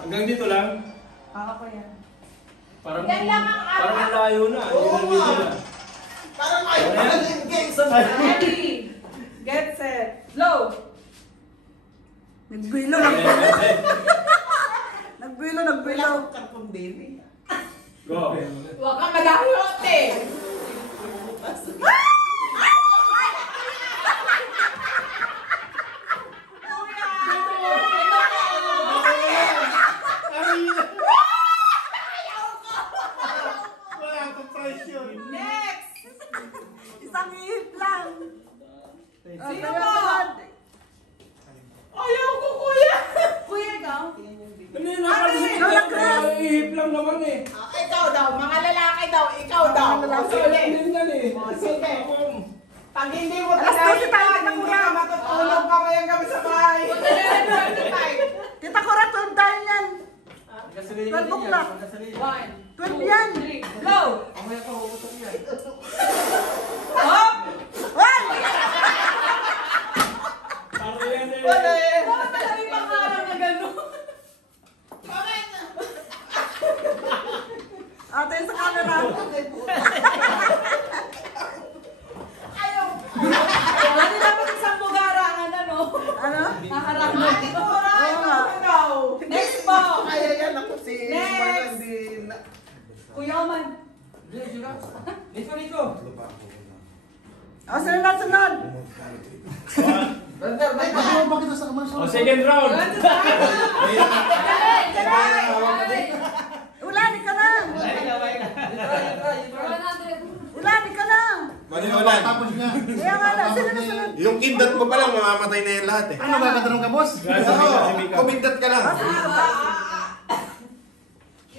Hanggang dito lang? Ako yan. Parang layo na. Parang ayaw na yung game. Ready, get set, blow! Nagbilo. Karpong baby. Go. Huwag kang malayo, te! Next! Isang ihip lang. Sino ba? Ayaw ko, kuya! Kuya, ikaw? Hindi na ihip lang naman eh. Ikaw daw, mga lalaki daw, ikaw daw. Sige. Sige. Pag hindi mo tinayin na, hindi ka matutulog pa kayang gabi sa bahay. Kita ko rin 12 tayo yan. 12 o'clock. 12 yan. 3, go! Hop! One! Wala eh. Bakit talagang pangarang na gano'n? Ate sa camera. Ano dapat isang bugarangan, ano? Ano? Haharap mo. Next po! Kaya yan ako si Next. Marlene. Kuya Oman. Nito. O, sunod. O, second round. Ulani ka na. Ulani ka na. Maniwalan. Kaya nga lang, sino na sunod? Yung kindat mo pa lang, mamamatay na yan lahat eh. Ano ba katanong ka, boss? Kumindat ka lang.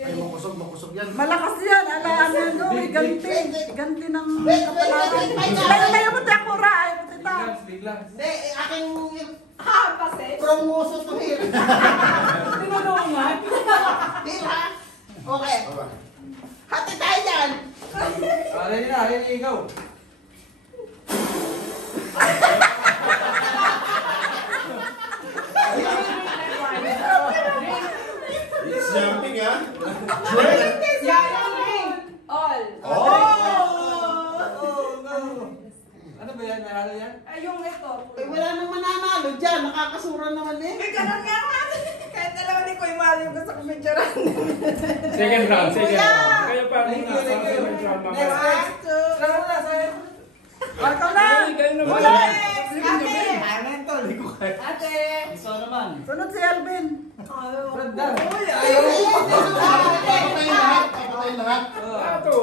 Ay, makusog yan. Malakas yan. Alaan yan, no? Ganti ng kapalaran. Layo mo tayo kura. Ay, putita. Hindi, aking Kasi? promoso to here. Tinulungan. Tira. Okay. Hati tayo dyan. Ikaw. It's jumping ha. All. Ano ba yan? Naralo yan? Ay, yung ito. Eh, wala nang mananalo dyan. Nakakasura naman eh. Ganun nga nga. Kahit dalawa ni Kuya Mario gusto ko picturean. Second round. Kayo pa. Next. Laro na sa'yo. Marco na. Kayo na ba? Ate. Sunod si Alvin. Papatayin lahat. Ito.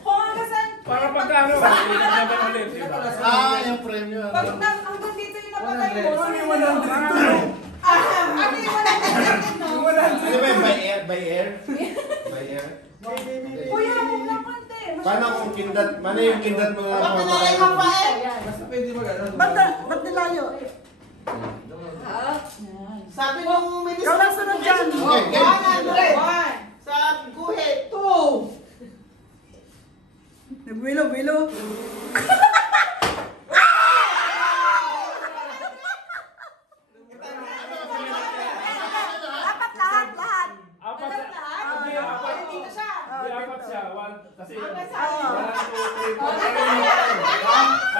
Kung hanggang saan. Para pagkano. Naman ulit. Yung premium. Pag hanggang dito yung napatay mo. Ano yung 100? Ano yung 100 no? Ano ba yung by air? By air? Kuya, huwag na konti. Paano kung kindat? Mano yung kindat mo na Bakit pinalay mo pa eh? Basta pwede ba gano'n? Ba't nilayo? Sabi nung minister. Ikaw lang sunod dyan. Okay, 100. Sa guhit. 2. Nagbilo. Apat lahat. Apat siya. Hindi, apat. Hindi na siya. Hindi, apat siya. One. Kasi Hanggang one, saan? two, three, four.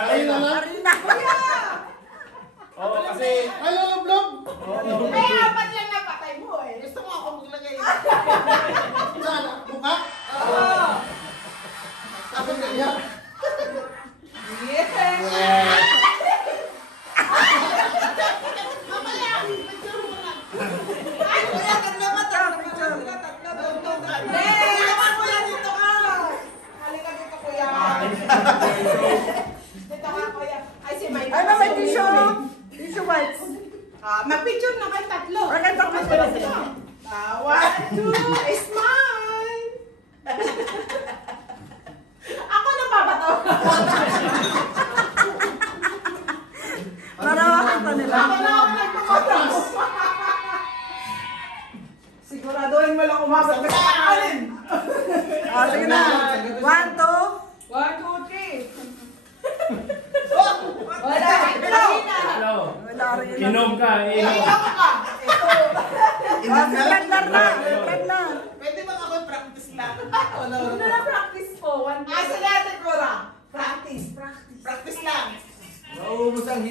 Ayun na lang. Arena. Oo, kasi... Ay, loloblog! May apat lang napatay mo eh. Gusto mo ako maglagay. Saan? Mukha? Ako na yan. Mamaya. Picture mo na. Ay, kuya, ganda ba? Picture. Naman mo lang dito ka. Halika dito, kuya. Dito ka, kuya. Ay, si Mike. Ay, may tissue. Tissue wipes. Ma-picture na kayo tatlo. Okay, tapos One, two, smile. Ako na papatawa. para makita nila. Ako na ako nagpapatawa. Siguraduhin mo lang umabot ka sa alin. Sige na. 1, 2. 1, 2, 3. Wala. Hello. Wala rin. Inom ka. Inom ka. Ito. na. Time na. Pwede ba ako practice lang? Ano na practice po? One Ah, sa natin ko lang. Practice, practice. Practice lang. Nauubos ang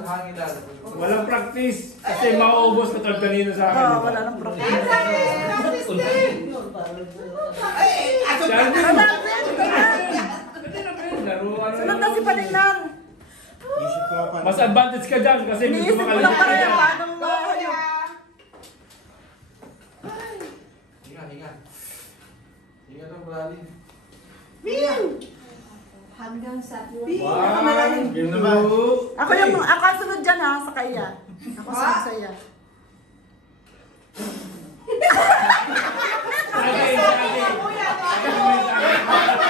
hangin lang. Walang practice. Kasi mauubos ka kanina sa akin. Oh, wala nang practice. Practice din. Ay, aso Sabi mo. Wala din. Pwede na ba yun? Laruan Sunod na si Paningnan. Isip ko pa. Mas advantage ka dyan kasi medyo Iniisip mo lang makalimit ka pareho. dyan. Paano ba? Hinga, hinga. Hinga lang malalim. Hanggang sa One, Game naman. two, Ako yung ako ang sunod dyan ha, sa kaya. Ako sunod sa iya. Saging, saging. Saging, saging.